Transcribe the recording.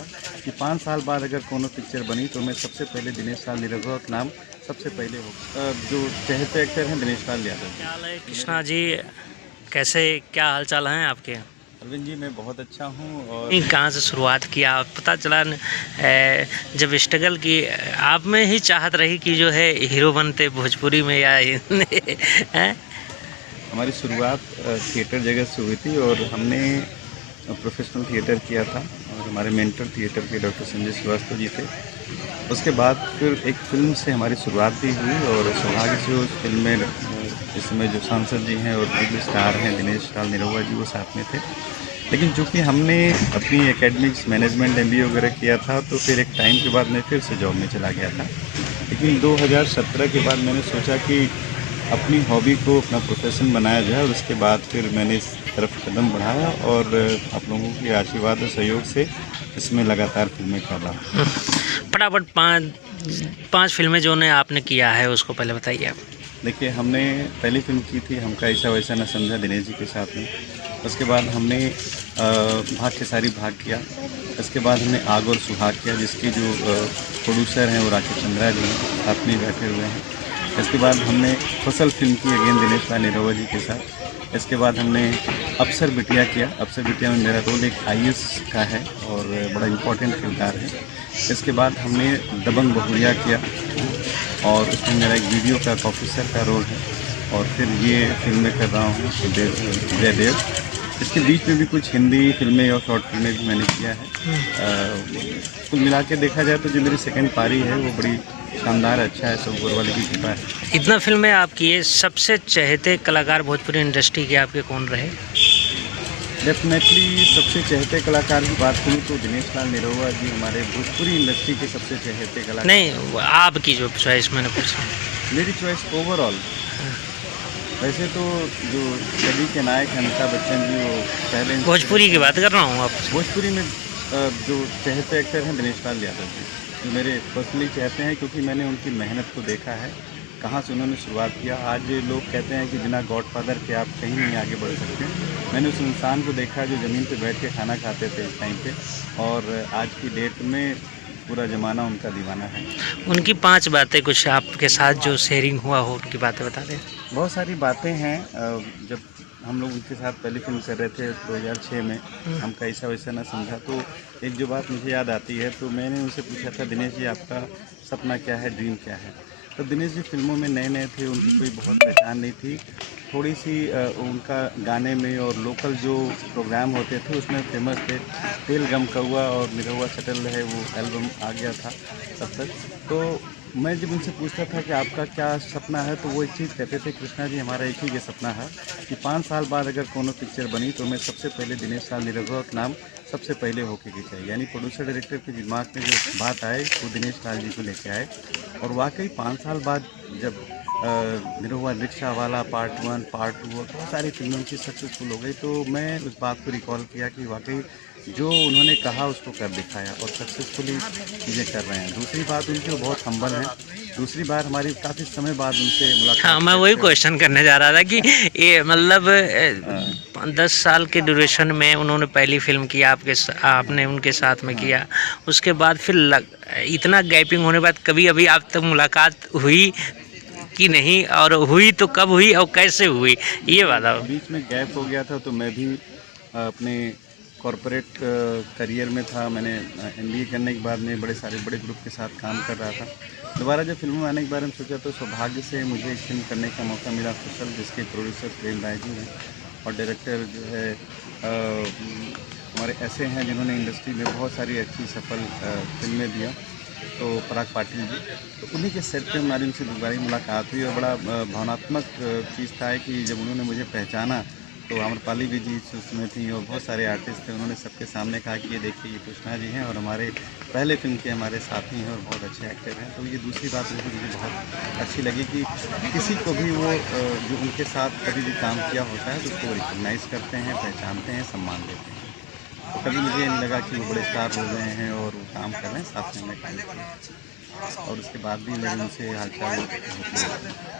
था कि 5 साल बाद अगर कोनो पिक्चर बनी तो मैं सबसे पहले दिनेश लाल निरहुआ का नाम सबसे पहले हो। जो चहेते एक्टर हैं दिनेश लाल यादव। क्या हाल है कृष्णा जी? कैसे क्या हाल चाल हैं आपके? अरविंद जी मैं बहुत अच्छा हूँ। और कहाँ से शुरुआत किया पता चला जब स्ट्रगल की आप में ही चाहत रही कि जो है हीरो बनते भोजपुरी में या हैं? हमारी शुरुआत थिएटर जगत से हुई थी और हमने प्रोफेशनल थिएटर किया था और हमारे मेंटर थिएटर के डॉक्टर संजय श्रीवास्तव जी थे। उसके बाद फिर एक फिल्म से हमारी शुरुआत भी हुई और सौभाग्य से उस फिल्म में इस समय जो सांसद जी हैं और बिग स्टार हैं दिनेश लाल निरहुआ जी वो साथ में थे। लेकिन चूँकि हमने अपनी एकेडमिक्स मैनेजमेंट MBA वगैरह किया था तो फिर एक टाइम के बाद मैं फिर से जॉब में चला गया था। लेकिन 2017 के बाद मैंने सोचा कि अपनी हॉबी को अपना प्रोफेशन बनाया जाए और उसके बाद फिर मैंने इस तरफ कदम बढ़ाया और आप लोगों के आशीर्वाद और सहयोग से इसमें लगातार फिल्में कर रहा हूँ। फटाफट पांच फिल्में जो ने आपने किया है उसको पहले बताइए आप। देखिए हमने पहली फिल्म की थी हमका ऐसा वैसा न समझा दिनेश जी के साथ में। उसके बाद हमने भाग के सारी भाग किया। इसके बाद हमने आग और सुहाग किया जिसके जो प्रोड्यूसर हैं वो राकेश चंद्रा जी हैं साथ में बैठे हुए हैं। इसके बाद हमने फसल फिल्म की अगेन दिनेश लाल निरहुआ जी के साथ। इसके बाद हमने अफसर बिटिया किया। अफसर बिटिया में मेरा रोल एक IAS का है और बड़ा इम्पोर्टेंट किरदार है। इसके बाद हमने दबंग बहुरिया किया और उसमें मेरा एक वीडियो का ऑफिसर का रोल है। और फिर ये फिल्में कर रहा हूँ जयदेव। इसके बीच में भी कुछ हिंदी फिल्में और शॉर्ट फिल्में भी मैंने किया है। कुल मिला के देखा जाए तो जो मेरी सेकंड पारी है वो बड़ी शानदार अच्छा है, सब ऊपर वाले की कृपा है। इतना फिल्में आप किए, सबसे चहेते कलाकार भोजपुरी इंडस्ट्री के आपके कौन रहे? डेफिनेटली सबसे चहेते कलाकार की बात करूँ तो दिनेश लाल निरहुआ जी हमारे भोजपुरी इंडस्ट्री के सबसे चहेते कलाकार। नहीं, आपकी जो चॉइस मैंने पूछा। मेरी चॉइस ओवरऑल वैसे तो जो सभी के नायक हैं अमिताभ बच्चन जी वो पहले भोजपुरी की बात कर रहा हूँ आप। भोजपुरी में जो चहेते एक्टर हैं दिनेश लाल यादव जी जो मेरे पर्सनली चाहते हैं क्योंकि मैंने उनकी मेहनत को देखा है कहाँ से उन्होंने शुरुआत किया। आज लोग कहते हैं कि बिना गॉडफादर के आप कहीं नहीं आगे बढ़ सकते। मैंने उस इंसान को देखा जो ज़मीन पे बैठ के खाना खाते थे इस टाइम पे और आज की डेट में पूरा ज़माना उनका दीवाना है। उनकी 5 बातें कुछ आपके साथ जो शेयरिंग हुआ हो उनकी बातें बता दें। बहुत सारी बातें हैं। जब हम लोग उनके साथ पहली फिल्म कर रहे थे 2006 में हमका ऐसा वैसा ना समझा तो एक जो बात मुझे याद आती है तो मैंने उनसे पूछा था दिनेश जी आपका सपना क्या है, ड्रीम क्या है। तो दिनेश जी फिल्मों में नए नए थे, उनकी कोई बहुत पहचान नहीं थी। थोड़ी सी उनका गाने में और लोकल जो प्रोग्राम होते थे उसमें फेमस थे। तेल गम कौआ और निरहुआ सटल है वो एल्बम आ गया था तब तक। तो मैं जब उनसे पूछता था कि आपका क्या सपना है तो वो एक चीज़ कहते थे कृष्णा जी हमारा एक ही ये सपना है कि 5 साल बाद अगर कोनो पिक्चर बनी तो मैं सबसे पहले दिनेश लाल निरहुआ का नाम सबसे पहले होके के चाहिए। यानी प्रोड्यूसर डायरेक्टर के दिमाग में जो बात आए वो दिनेश लाल जी को लेके आए। और वाकई 5 साल बाद जब निरहुआ रिक्शा वाला पार्ट 1 पार्ट 2 और बहुत सारी फिल्में उनकी सक्सेसफुल हो गई तो मैं उस बात को रिकॉल किया कि वाकई जो उन्होंने कहा उसको कर दिखाया और सक्सेसफुली चीज़ें कर रहे हैं। दूसरी बात उनकी वो बहुत हम्बल हैं। दूसरी बार हमारी काफ़ी समय बाद उनसे मुलाकात। हाँ, मैं वही क्वेश्चन करने जा रहा था कि ये मतलब 10 साल के ड्यूरेशन में उन्होंने पहली फिल्म की आपने उनके साथ में किया। उसके बाद फिर इतना गैपिंग होने के बाद कभी अभी आप तक मुलाकात हुई कि नहीं, और हुई तो कब हुई और कैसे हुई, ये बताओ। बीच में गैप हो गया था तो मैं भी अपने कॉरपोरेट करियर में था। मैंने MBA करने के बाद में बड़े ग्रुप के साथ काम कर रहा था। दोबारा जब फिल्म में आने के बारे में सोचा तो सौभाग्य से मुझे एक फिल्म करने का मौका मिला फसल, जिसके प्रोड्यूसर प्रेम राय जी हैं और डायरेक्टर जो है हमारे ऐसे हैं जिन्होंने इंडस्ट्री में बहुत सारी अच्छी सफल फिल्में दिया तो पराग पाटिल जी। तो उन्हीं के सेट पे हमारी उनसे दोबारा मुलाकात हुई और बड़ा भावनात्मक चीज़ था कि जब उन्होंने मुझे पहचाना तो आम्रपाली भी जी उसमें थी और बहुत सारे आर्टिस्ट थे। उन्होंने सबके सामने कहा कि ये देखिए ये कृष्णा जी हैं और हमारे पहले फिल्म के हमारे साथी हैं और बहुत अच्छे एक्टर हैं। तो ये दूसरी बात मुझे बहुत अच्छी लगी कि किसी को भी वो जो उनके साथ कभी भी काम किया होता है तो उसको रिकॉग्नाइज़ करते हैं, पहचानते हैं, सम्मान देते हैं। तो कभी मुझे नहीं लगा कि वो बड़े स्टार हो गए हैं और वो काम कर रहे हैं, साथ में मैं काम किया और उसके बाद भी मेरे उनसे हालचाल होती है।